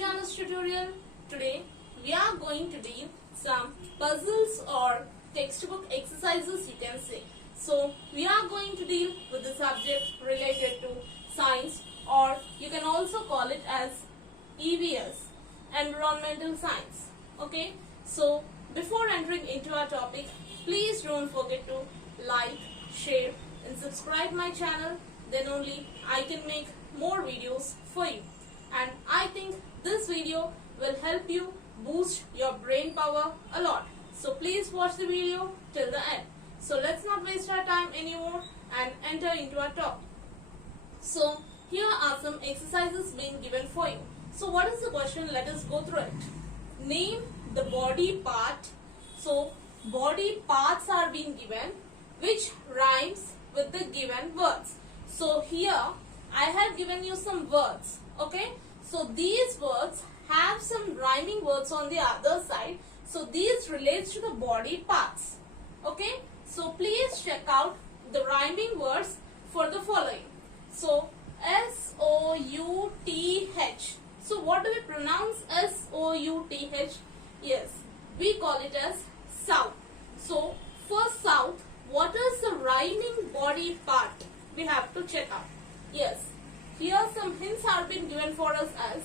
Jana's tutorial. Today we are going to do some puzzles or textbook exercises, you can say. So we are going to deal with the subject related to science, or you can also call it as EVS, environmental science. Okay, so before entering into our topic, please don't forget to like, share and subscribe my channel. Then only I can make more videos for you. And I think this video will help you boost your brain power a lot. So please watch the video till the end. So let's not waste our time anymore and enter into our topic. So here are some exercises being given for you. So what is the question? Let us go through it. Name the body part. So body parts are being given which rhymes with the given words. So here I have given you some words. Okay, so these words have some rhyming words on the other side. So these relates to the body parts. Okay, so please check out the rhyming words for the following. So S-O-U-T-H. So what do we pronounce S-O-U-T-H? Yes, we call it as south. So for south, what is the rhyming body part? We have to check out. Yes, here some hints are being given for us as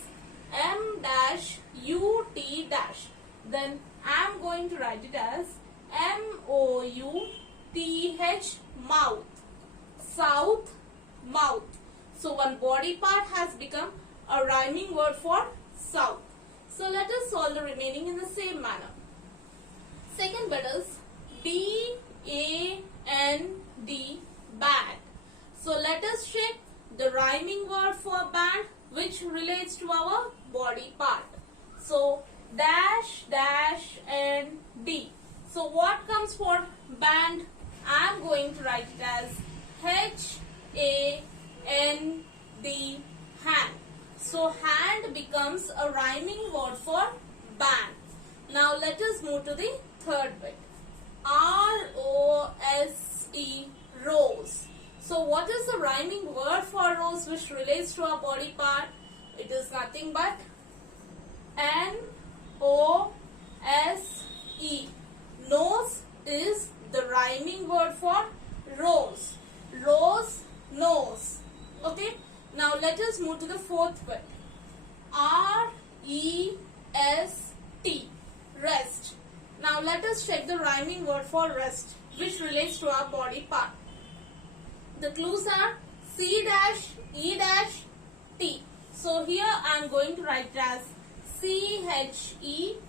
M-U-T-. Then I am going to write it as M-O-U-T-H, mouth. South, mouth. So one body part has become a rhyming word for south. So let us solve the remaining in the same manner. Second bit is B-A-N-D, band. So let us check the rhyming word for band which relates to our body part. So dash, dash and D. So what comes for band? I am going to write it as H-A-N-D, hand. So hand becomes a rhyming word for band. Now let us move to the third bit. R-O-S-E, rose. So what is the rhyming word for rose which relates to our body part? It is nothing but N-O-S-E. Nose is the rhyming word for rose. Rose, nose. Okay. Now let us move to the fourth bit. R-E-S-T, rest. Now let us check the rhyming word for rest which relates to our body part. The clues are C-E-T. So here I am going to write it as C-H-E-S-T,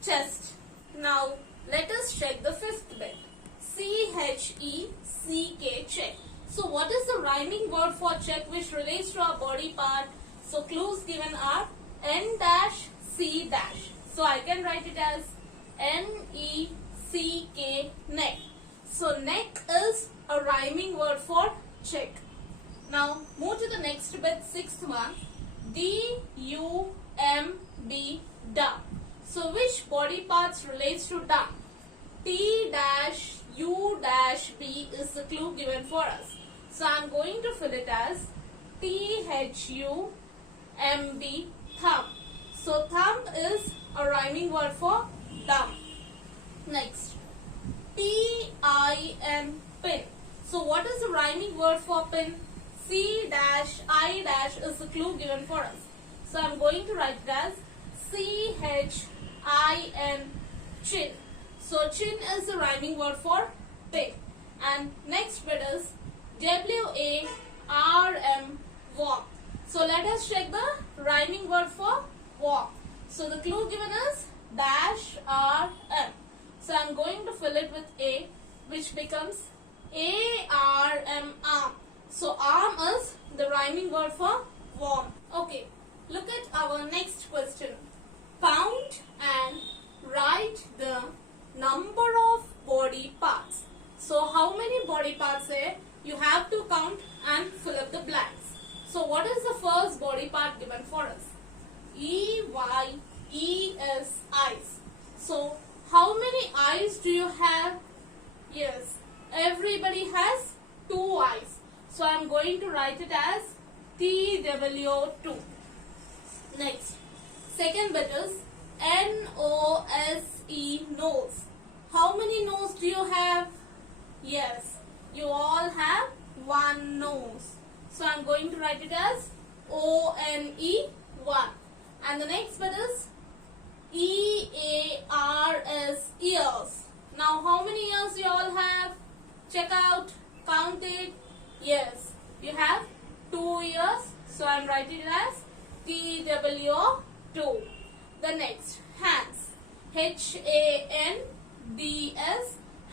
chest. Now let us check the fifth bit. C-H-E-C-K, check. So what is the rhyming word for check which relates to our body part? So clues given are N-C-. So I can write it as N-E-C-K, neck. So neck is a rhyming word for check. Now move to the next bit, sixth one. D-U-M-B, dumb. So which body parts relates to dumb? T-U-B is the clue given for us. So I am going to fill it as T-H-U-M-B, thumb. So thumb is a rhyming word for dumb. Next, P-I-N, pin. So what is the rhyming word for pin? C-I- is the clue given for us. So I am going to write it as C-H-I-N, chin. So chin is the rhyming word for pin. And next bit is W-A-R-M, walk. So let us check the rhyming word for walk. So the clue given is dash R-M. So I am going to fill it with A, which becomes A-R-M, arm. So arm is the rhyming word for warm. Okay, look at our next question. Count and write the number of body parts. So how many body parts there? You have to count and fill up the blanks. So what is the first body part given for us? E-Y-E-S, eyes. So how many eyes do you have? Yes, everybody has 2 eyes. So I am going to write it as TW2. Next, second bit is N-O-S-E, nose. How many nose do you have? Yes, you all have one nose. So I'm going to write it as O-N-E, one. And the next bit is E-A-R-S, ears. Now how many ears you all have? Check out, count it. Yes, you have 2 ears. So I'm writing it as T-W-O, 2. The next, hands. H-A-N-D-S,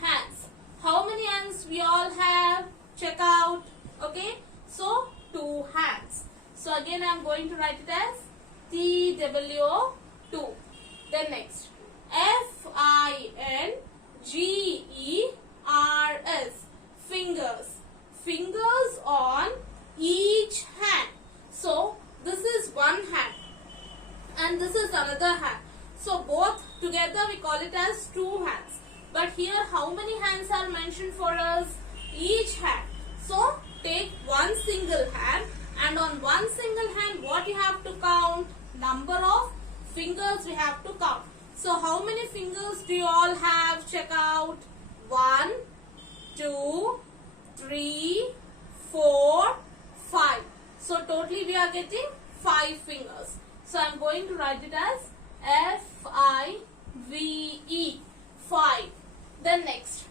hands. How many hands we all have? Check out. Okay, so 2 hands. So again I'm going to write it as T-W-O, 2. Then next, F-I-N-G-E-R-S, fingers. Fingers on each hand. So this is one hand and this is another hand. So both together we call it as 2 hands. But here how many hands are mentioned for us? Each hand. So take one single hand, and on one single hand what you have to count? Number of fingers we have to count. So how many fingers do you all have? Check out. 1, 2, 3, 4, 5. So totally we are getting 5 fingers. So I'm going to write it as F-I-V-E, 5. Then next,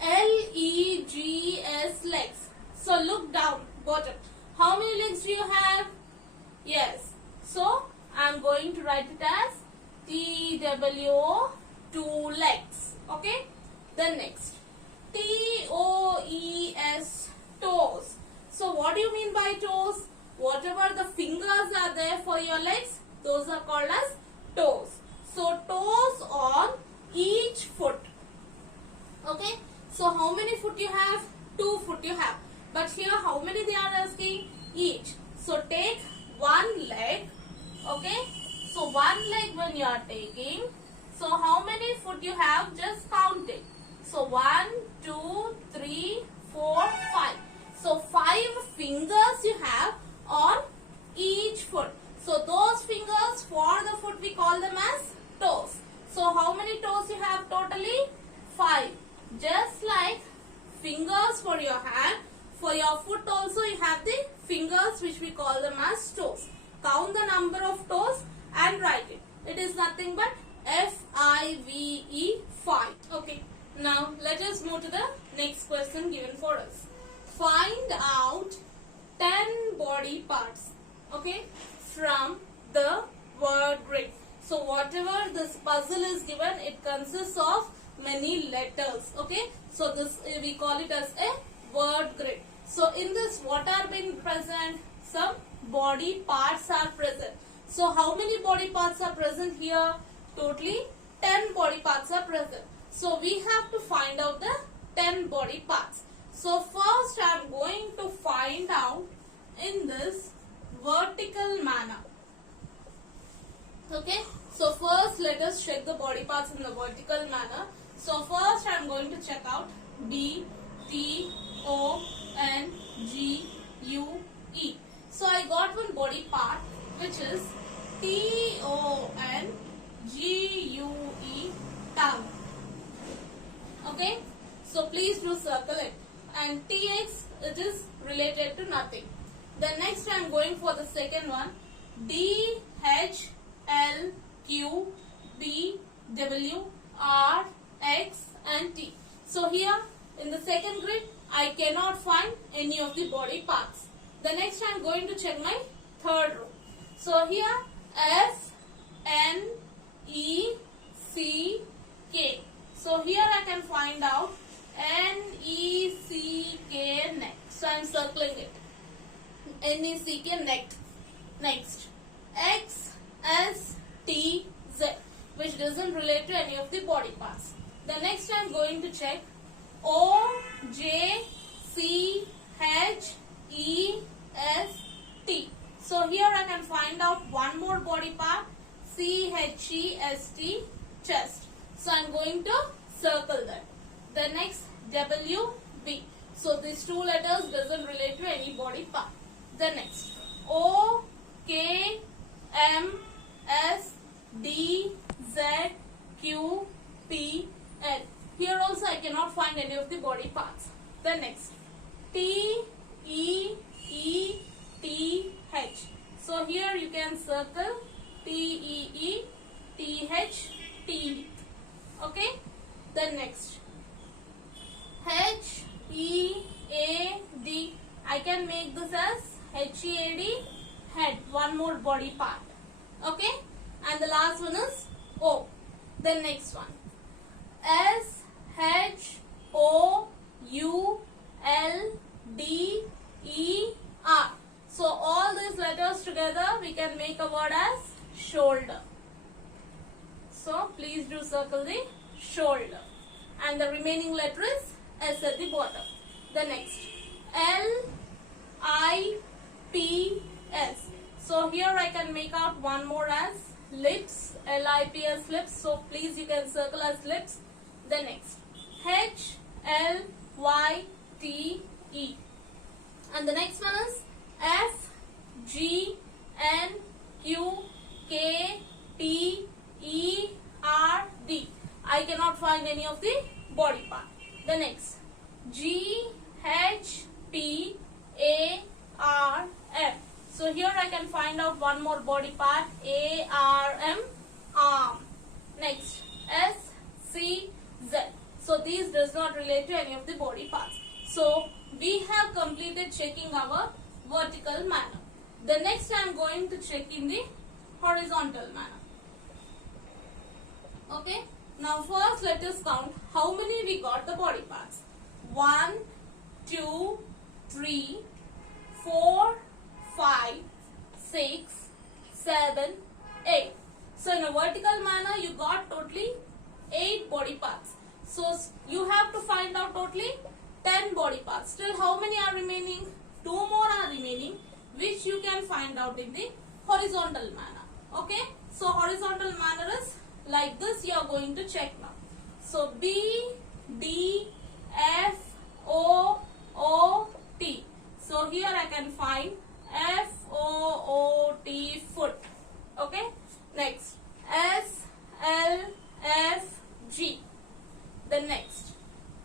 L-E-G-S, legs. So look down, bottom. How many legs do you have? Yes. So I'm going to write it as T-W-O, 2 legs. Okay. Then next, T-O-E-S, toes. So what do you mean by toes? Whatever the fingers are there for your legs, those are called as toes. So toes on each foot. Okay. So how many foot you have? 2 foot you have. But here how many they are asking? Each. So take one leg. Okay. So one leg when you are taking. So how many foot you have? Just count it. So 1, 2, 3, 4, 5. So 5 fingers you have on each foot. So those fingers for the foot we call them as toes. So how many toes you have totally? 5. Just like fingers for your hand, for your foot also you have the fingers which we call them as toes. Count the number of toes and write it. It is nothing but F-I-V-E, 5. Okay. Now let us move to the next question given for us. Find out 10 body parts, okay, from the word grid. So whatever this puzzle is given, it consists of many letters, okay. So this we call it as a word grid. So in this what are being present? Some body parts are present. So how many body parts are present here? Totally 10 body parts are present. So we have to find out the 10 body parts. So first I am going to find out in this vertical manner. Okay. So first let us check the body parts in the vertical manner. So first I am going to check out B, T, O, N, G, U, E. So I got one body part which is T, O, N, G, U, E, tongue. Okay. So please do circle it. And TX, it is related to nothing. Then next I am going for the second one. D, H, L, Q, B, W, R, X and T. So here in the second grid I cannot find any of the body parts. The next I am going to check my third row. So here S, N, E, C, K. So here I can find out N, E, C, K, neck. So I am circling it. N, E, C, K, neck. Next, X, S, T, Z, which doesn't relate to any of the body parts. The next I am going to check O, J, C, H, E, S, T. So here I can find out one more body part, C, H, E, S, T, chest. So I am going to circle that. The next W, B. So these two letters doesn't relate to any body part. The next O, K, Then next, T E E T H. So here you can circle T E E T H, teeth. Okay. Then next, H E A D. I can make this as HEAD, head, one more body part. Okay. And the last one is O. Then next one, S H O U L D E R. So all these letters together we can make a word as shoulder. So please do circle the shoulder. And the remaining letter is S at the bottom. The next, L I P S. So here I can make out one more as lips, L-I-P-S, lips. So please you can circle as lips. The next, H-L-Y-T-E. And the next one is F-G-N-Q-K-T-E-R-D. I cannot find any of the body part. The next, G-H-P-A-R-M. So here I can find out one more body part, A-R-M, arm. Next, S-C-Z. So these does not relate to any of the body parts. So we have completed checking our vertical manner. The next I am going to check in the horizontal manner. Okay. Now first let us count how many we got the body parts. 1, 2, 3, 4, 5, 6, 7, 8. So in a vertical manner you got totally 8 body parts. So you have to find out totally 10 body parts. Still how many are remaining? 2 more are remaining, which you can find out in the horizontal manner. Okay. So horizontal manner is like this. You are going to check now. So B, D, F, O, O, T. So here I can find F, O, O, T, foot. Okay. Next, S, L, F, G. The next,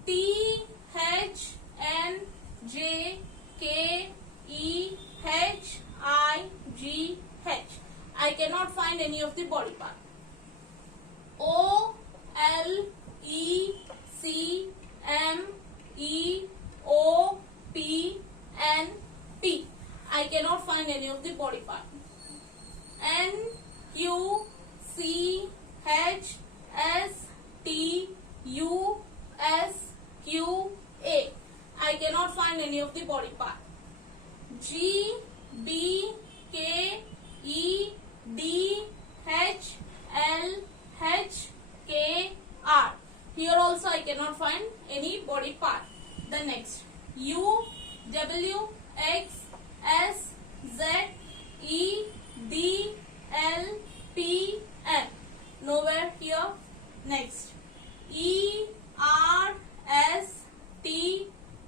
T, H, N, J, K, E, H, I, G, H. I cannot find any of the body part. O, L, E, C, M, E, O, P, N, P. I cannot find any of the body part. N, Q, C, H, S, T, U, S, Q, A. I cannot find any of the body part. G, B, K, E, D, H, L, H, K, R. Here also I cannot find any body part. The next, U, W, X, S, Z, E, D, L, P, N. Nowhere here. Next, E, R, S, T,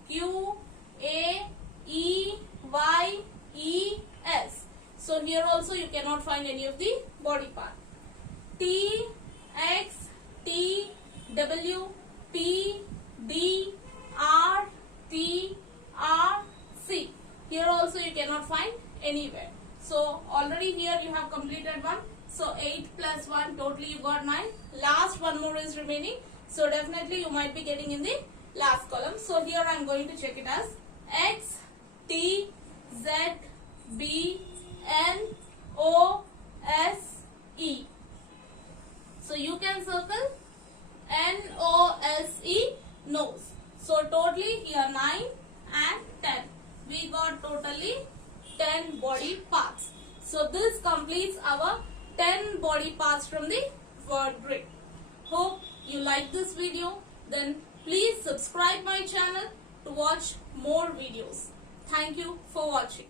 Q, A, E, Y, E, S. So here also you cannot find any of the body part. T, X, T, W, P, D, R, T, R, C. Here also you cannot find anywhere. So already here you have completed one. So 8 plus 1, totally you got 9. Last one more is remaining. So definitely you might be getting in the last column. So here I am going to check it as X, T, Z, B, N, O, S, E. So you can circle N, O, S, E, nose. So totally here 9 and 10. We got totally 10 body parts. So this completes our 10 body parts from the word grid. Hope you like this video. Then please subscribe my channel to watch more videos. Thank you for watching.